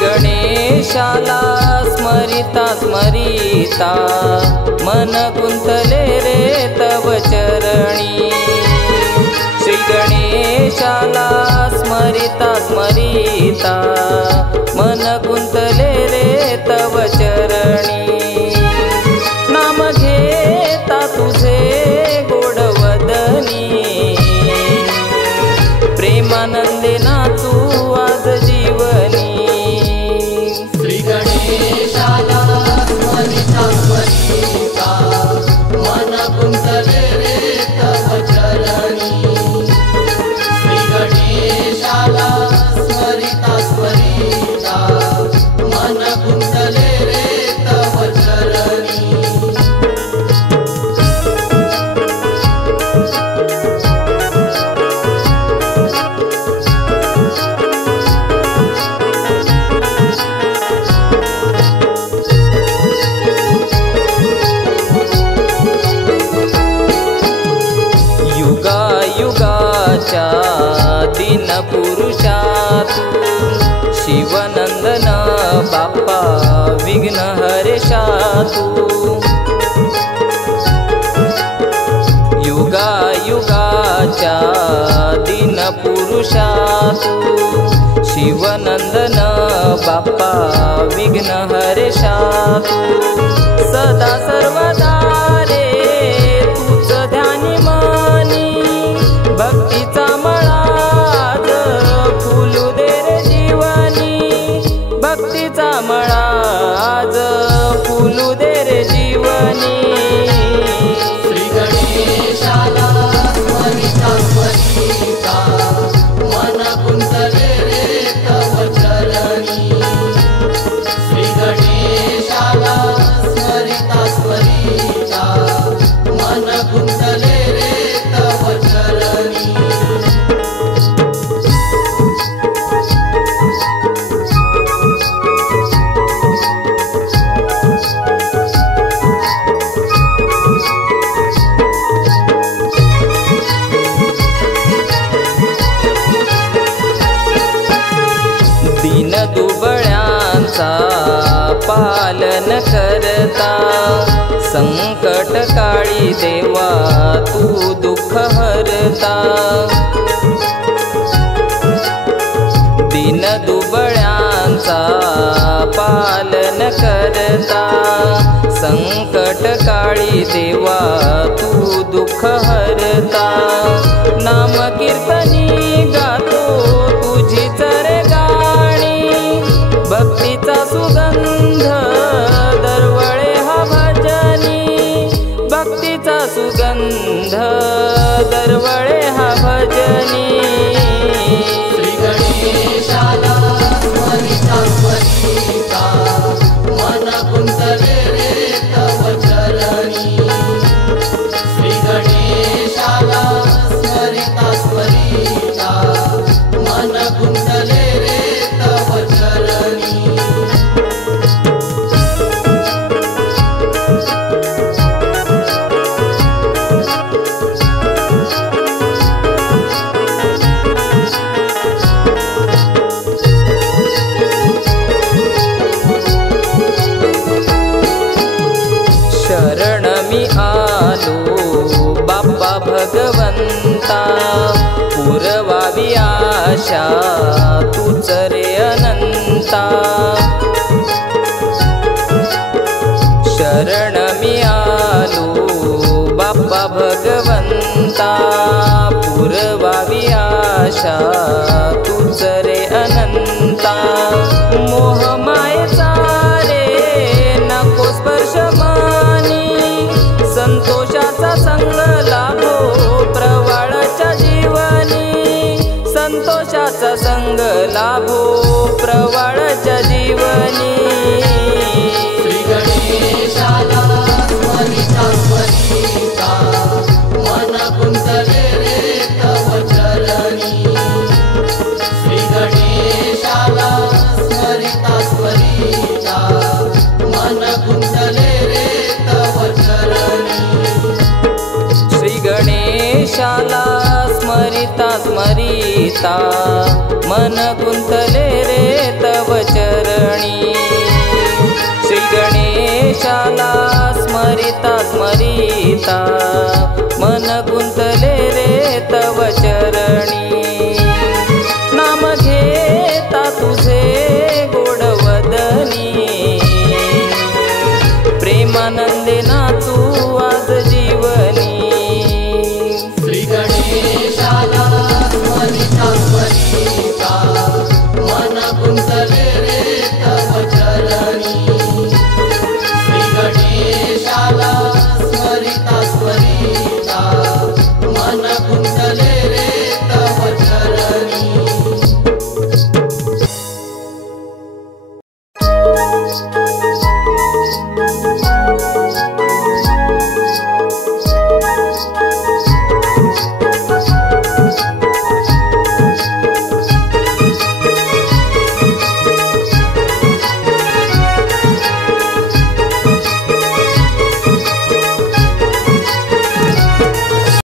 गणेशाला स्मरिता स्मरिता मन गुंतले रे तव चरणी। श्री गणेशाला स्मरिता स्मरिता मन गुंतले रे तव चरणी। नाम घेता तुझे गोड वदनी प्रेमानंदे नाचू आज जीवनी। गणेशाला स्मरिता स्मरिता मन गुंतले रे तव चरणी। श्री गणेशाला स्मरिता स्मरिता मन गुंतले रे तव चरणी। युगाच्या दिन पुरुषा तू शिवनंदन बाप्पा विघ्न हरेशा तू। युगा युगाच्या दिन पुरुषा तू शिवनंदन बाप्पा विघ्न हरेशा तू। सदा सर्वदा रे तुझ ध्यानी भक्तीचा मळाज फुलू दे रे जीवनी। भक्तीचा मळाज फुलू दे रे जीवनी। श्री गणेशाला स्मरिता स्मरिता मन गुंतले रे तव चरणी। श्री गणेशाला स्मरिता स्मरिता मन गुंतले रे तव चरणी। दीन दुबळ्यांचा पालन करता संकट काळी देवा तू दुःख हरता। दीन दुबळ्यांचा पालन करता संकट काळी देवा तू दुःख हरता। नाम कीर्तनी गातो तुझी चरे गाणी भक्तीचा सुगंध दरवळे हा भजनी। भक्तीचा सुगंध दरवळे हा भजनी। श्री गणेशाला स्मरिता स्मरिता मन गुंतले रे तव चरणी। श्री गणेशाला स्मरिता स्मरिता मन गुंतले रे तव चरणी। शरण मी आलो बाप्पा भगवंता पुरवावी आशा तूच रे अनंता। शरण मी आलो बाप्पा भगवंता पुरवावी आशा तूच रे अनंता। मोह मायेचा रे नको स्पर्श संतोषाचा संग लाभो प्रवाळाच्या जीवनी। संतोषाचा संग लाभो प्रवाळाच्या जीवनी। श्री गणेशाला स्मरिता स्मरिता मन गुंतले रे तव चरणी श्री गणेशाला स्मरिता स्मरिता मन गुंतले रे तव चरणी श्री गणेशाला स्मरिता स्मरिता मन गुंतले रे तव चरणी श्री गणेशाला स्मरिता स्मरिता